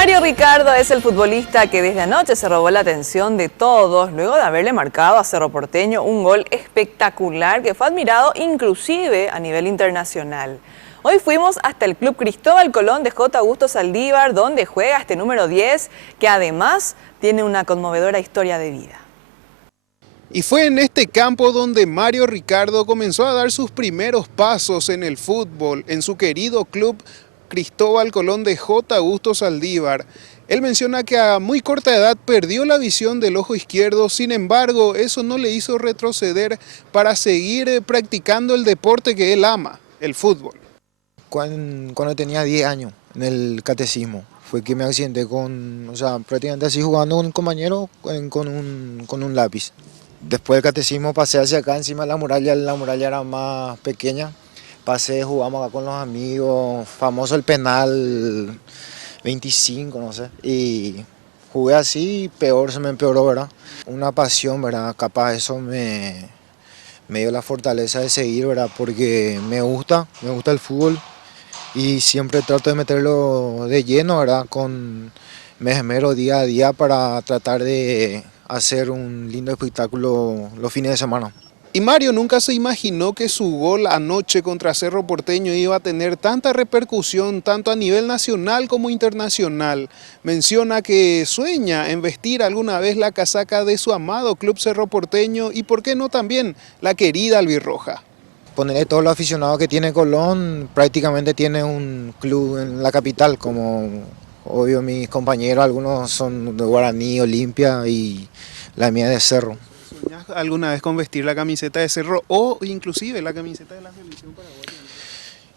Mario Ricardo es el futbolista que desde anoche se robó la atención de todos luego de haberle marcado a Cerro Porteño un gol espectacular que fue admirado inclusive a nivel internacional. Hoy fuimos hasta el Club Cristóbal Colón de J. Augusto Saldívar, donde juega este número 10, que además tiene una conmovedora historia de vida. Y fue en este campo donde Mario Ricardo comenzó a dar sus primeros pasos en el fútbol, en su querido club Cristóbal Colón de J. Augusto Saldívar. Él menciona que a muy corta edad perdió la visión del ojo izquierdo, sin embargo, eso no le hizo retroceder para seguir practicando el deporte que él ama, el fútbol. Cuando tenía 10 años, en el catecismo, fue que me accidenté prácticamente así jugando con un compañero con un lápiz. Después del catecismo pasé hacia acá, encima de la muralla era más pequeña. Pasé, jugamos acá con los amigos, famoso el penal 25, no sé. Y jugué así, peor, se me empeoró, ¿verdad? Una pasión, ¿verdad? Capaz eso me dio la fortaleza de seguir, ¿verdad? Porque me gusta el fútbol y siempre trato de meterlo de lleno, ¿verdad? Me esmero día a día para tratar de hacer un lindo espectáculo los fines de semana. Y Mario nunca se imaginó que su gol anoche contra Cerro Porteño iba a tener tanta repercusión, tanto a nivel nacional como internacional. Menciona que sueña en vestir alguna vez la casaca de su amado club Cerro Porteño y, por qué no, también la querida albirroja. Ponerle todos los aficionados que tiene Colón, prácticamente tiene un club en la capital, como obvio mis compañeros, algunos son de Guaraní, Olimpia y la mía de Cerro. ¿Soñás alguna vez con vestir la camiseta de Cerro o inclusive la camiseta de la selección paraguaya?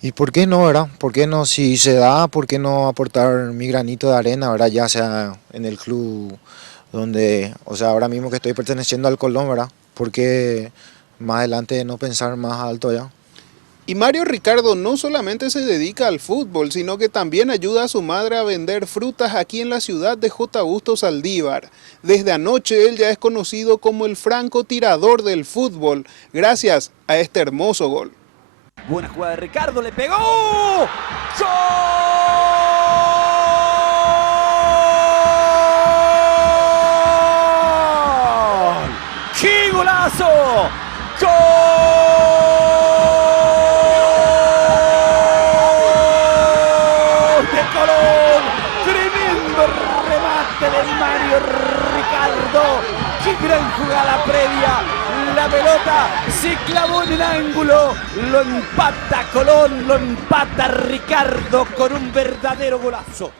¿Y por qué no, verdad? ¿Por qué no? Si se da, ¿por qué no aportar mi granito de arena, verdad? Ya sea en el club donde, ahora mismo que estoy perteneciendo al Colón, ¿verdad? Porque más adelante no pensar más alto ya. Y Mario Ricardo no solamente se dedica al fútbol, sino que también ayuda a su madre a vender frutas aquí en la ciudad de J. Augusto Saldívar. Desde anoche él ya es conocido como el francotirador del fútbol, gracias a este hermoso gol. Buena jugada de Ricardo, le pegó. ¡Gol! ¡Qué golazo! ¡Gol! De Mario Ricardo, qué gran jugada previa, la pelota se clavó en el ángulo, lo empata Colón, lo empata Ricardo con un verdadero golazo.